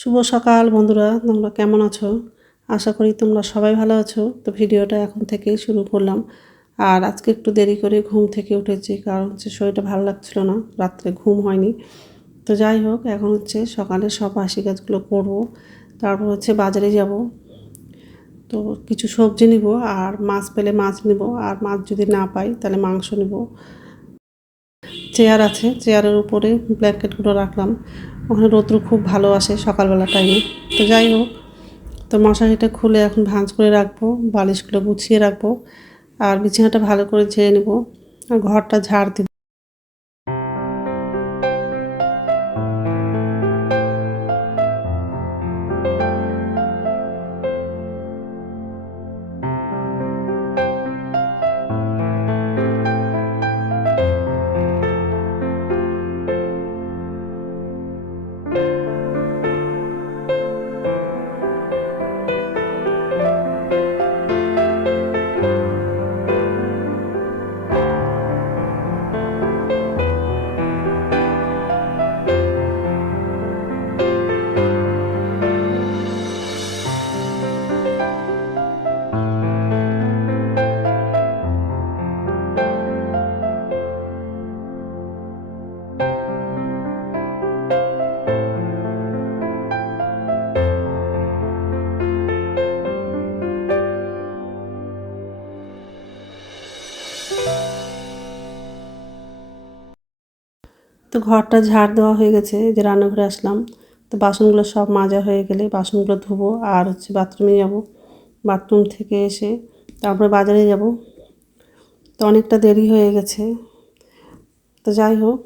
শুভ সকাল বন্ধুরা, তোমরা কেমন আছো? আশা করি তোমরা সবাই ভালো আছো। তো ভিডিওটা এখন থেকেই শুরু করলাম। আর আজকে একটু দেরি করে ঘুম থেকে উঠেছি, কারণ হচ্ছে শরীরটা ভালো লাগছিল না, রাত্রে ঘুম হয়নি। তো যাই হোক, এখন হচ্ছে সকালে সব হাসি গাছগুলো করব, তারপর হচ্ছে বাজারে যাব। তো কিছু সবজি নিব আর মাছ পেলে মাছ নিব, আর মাছ যদি না পাই তাহলে মাংস নিব। চেয়ার আছে, চেয়ারের উপরে ব্ল্যাঙ্কেটগুলো রাখলাম। ওখানে রৌদ্র খুব ভালো আসে সকালবেলা টাইমে তো যাই হোক, তো মশারিটা খুলে এখন ভাঁজ করে রাখব, বালিশগুলো গুছিয়ে রাখব, আর বিছানাটা ভালো করে ঝেড়ে নেব, আর ঘরটা ঝাড় দিব। তো ঘরটা ঝাড় দেওয়া হয়ে গেছে যে রান্নাঘরে আসলাম। তো বাসনগুলো সব মাজা হয়ে গেলে বাসনগুলো ধুবো আর হচ্ছে বাথরুমে যাব। বাথরুম থেকে এসে তারপরে বাজারে যাব। তো অনেকটা দেরি হয়ে গেছে। তো যাই হোক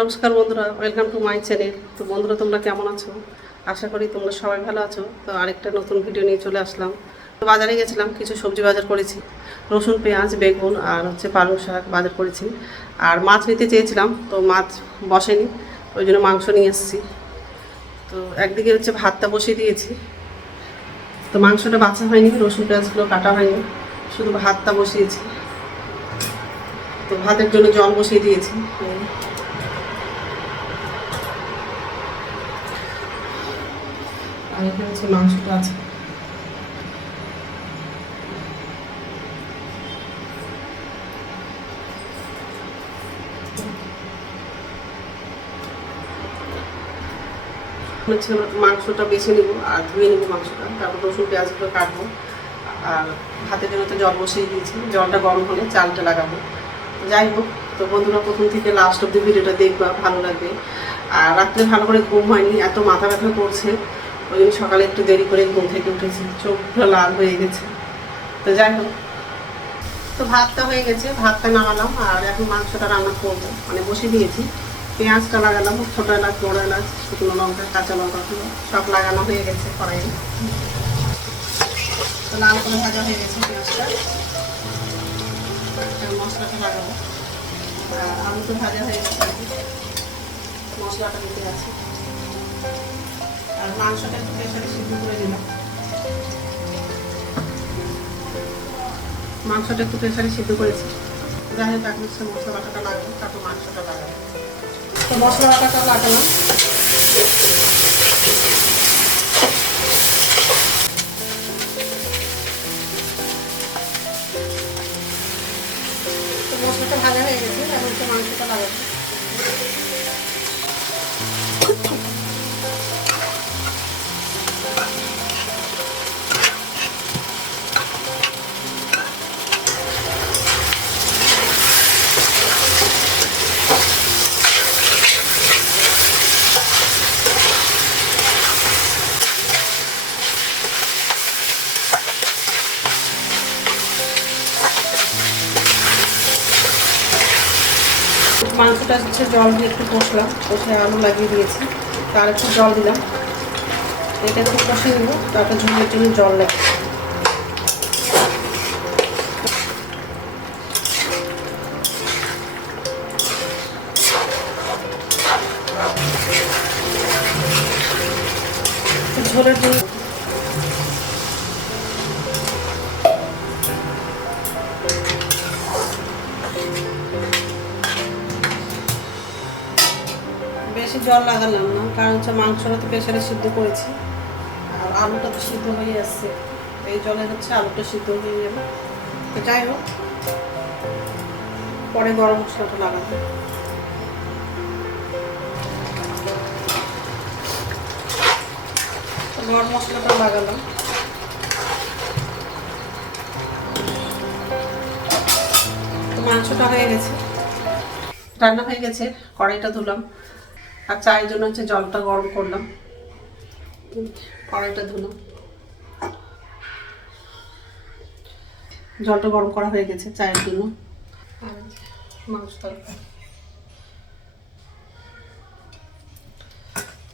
নমস্কার বন্ধুরা ওয়েলকাম টু মাই চ্যানেল তো বন্ধুরা, তোমরা কেমন আছো? আশা করি তোমরা সবাই ভালো আছো। তো আরেকটা নতুন ভিডিও নিয়ে চলে আসলাম। তো বাজারে গেছিলাম, কিছু সবজি বাজার করেছি। রসুন, পেঁয়াজ, বেগুন আর হচ্ছে পালং শাক বাজার করেছি। আর মাছ নিতে চেয়েছিলাম, তো মাছ বসেনি, ওই জন্য মাংস নিয়ে এসেছি। তো একদিকে হচ্ছে ভাতটা বসিয়ে দিয়েছি। তো মাংসটা বাছা হয়নি, রসুন, পেঁয়াজগুলো কাটা হয়নি, শুধু ভাতটা বসিয়েছি। তো ভাতের জন্য জল বসিয়ে দিয়েছি। আর এখানে হচ্ছে মাংসটা আছে। হচ্ছে মাংসটা বেছে নিব আর ধুয়ে নিব মাংসটা। তারপর রসুন, পেঁয়াজগুলো কাটবো। আর হাতের জন্য তো জল বসিয়ে দিয়েছি, জলটা গরম হলে চালটা লাগাবো। যাই হোক, তো বন্ধুরা, প্রথম থেকে লাস্ট অব্দি ভিডিওটা দেখবা, ভালো লাগবে। আর রাত্রে ভালো করে ঘুম হয়নি, এত মাথা ব্যথা করছে। ওই সকালে একটু দেরি করে ঘুম থেকে উঠেছি, চোখগুলো লাল হয়ে গেছে। তো যাই হোক, তো ভাতটা হয়ে গেছে, ভাতটা নামালাম, আর এখন মাংসটা রান্না করব। মানে বসে দিয়েছি। পেঁয়াজটা লাগালাম, ছোটো এলাচ, বড় এলাচ, শুকনো লঙ্কা, কাঁচা লঙ্কাগুলো সব লাগানো হয়ে গেছে কড়াইয়ে। তো লাল করে ভাজা হয়ে গেছে পেঁয়াজটা। মশলাটা লাগাবো। আলু তো ভাজা হয়ে গেছে। মশলাটা দিতে আছে। আর মাংসটা একটু প্রেশারে সিদ্ধ করে দিলাম মাংসটা একটু প্রেশারে সিদ্ধ করেছি। যাই হোক, এখন সে মশলা বাটাটা লাগবে, তারপর মাংসটা লাগাবো। তো মশলা বাটাটা লাগালাম। মাংসটা হচ্ছে জল দিয়ে একটু কষলাম, কষে আলু লাগিয়ে দিয়েছি। তার একটু জল দিলাম। এটা একটু কষিয়ে নেব, তারপর ঝুলের জন্য জল লাগবে ঝোলের জন্য বেশি জল লাগালাম না, কারণ হচ্ছে মাংসটা তো প্রেশারে সিদ্ধ করেছি। আর আলুটা তো সিদ্ধ হয়ে আসছে। এই জলে হচ্ছে আলুটা সিদ্ধ হয়ে যাবে তো যাই হোক, পরে গরম মশলাটা লাগাবো। গরম মশলাটা লাগালাম। মাংসটা হয়ে গেছে। রান্না হয়ে গেছে, কড়াইটা ধুলাম। আর চায়ের জন্য হচ্ছে জলটা গরম করলাম। কড়াইটা ধুলাম জলটা গরম করা হয়ে গেছে চায়ের জন্য। আর মাংস তরকারি।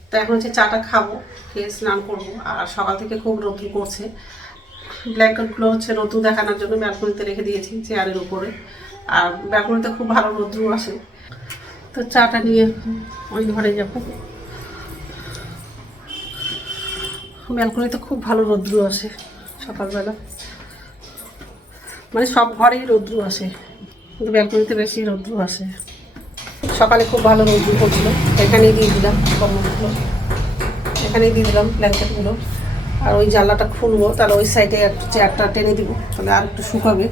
তো এখন হচ্ছে চাটা খাব খেয়ে স্নান করব। আর সকাল থেকে খুব রোদ্র করছে। ব্ল্যাঙ্কেটগুলো হচ্ছে রোদ্দু দেখানোর জন্য ব্যালকনিতে রেখে দিয়েছি চেয়ারের উপরে। আর ব্যালকনিতে খুব ভালো রোদ্রু আসে। তো চাটা নিয়ে ওই ঘরে যাব। ব্যালকনিতে খুব ভালো রৌদ্র আসে সকালবেলা। মানে সব ঘরেই রৌদ্র আসে, কিন্তু ব্যালকনিতে বেশি রৌদ্র আসে। সকালে খুব ভালো রৌদ্র হচ্ছিল, এখানেই দিয়ে দিলাম কম্বলগুলো এখানেই দিয়ে দিলাম ব্ল্যাঙ্কেটগুলো। আর ওই জানলাটা খুলবো, তাহলে ওই সাইডে একটু চেয়ারটা টেনে দিব, তাহলে আর একটু শুকাবে।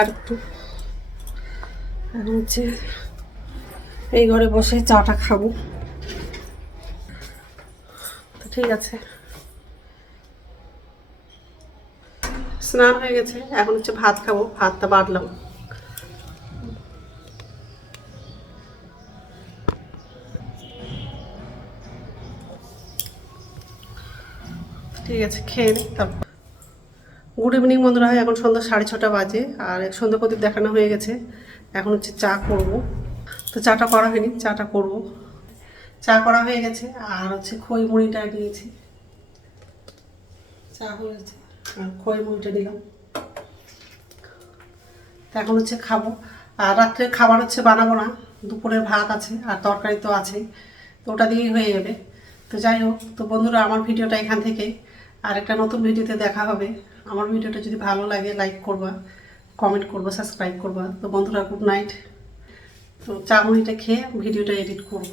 আর একটু এখন হচ্ছে এই ঘরে বসে চাটা খাব। ঠিক আছে। স্নান হয়ে গেছে, এখন হচ্ছে ভাত খাব, ভাতটা বাড়লাম ঠিক আছে, খেয়ে তারপর। গুড ইভিনিং বন্ধুরা হয় এখন সন্ধ্যা সাড়ে ছটা বাজে আর এক সন্ধ্যা প্রদীপ দেখানো হয়ে গেছে। এখন হচ্ছে চা করব। তো চাটা করা হয়নি, চাটা করব। চা করা হয়ে গেছে আর হচ্ছে খই মুড়িটা নিয়েছি। চা হয়েছে আর খই মুড়িটা দিলাম তো এখন হচ্ছে খাব। আর রাত্রে খাবার হচ্ছে বানাবো না দুপুরের ভাত আছে আর তরকারি তো আছেই, তো ওটা দিয়েই হয়ে যাবে। তো যাই হোক, তো বন্ধুরা, আমার ভিডিওটা এখান থেকে। আর একটা নতুন ভিডিওতে দেখা হবে। আমার ভিডিওটা যদি ভালো লাগে লাইক করবা কমেন্ট করবা সাবস্ক্রাইব করবা। তো বন্ধুরা গুড নাইট তো চা মুড়িটা খেয়ে ভিডিওটা এডিট করব।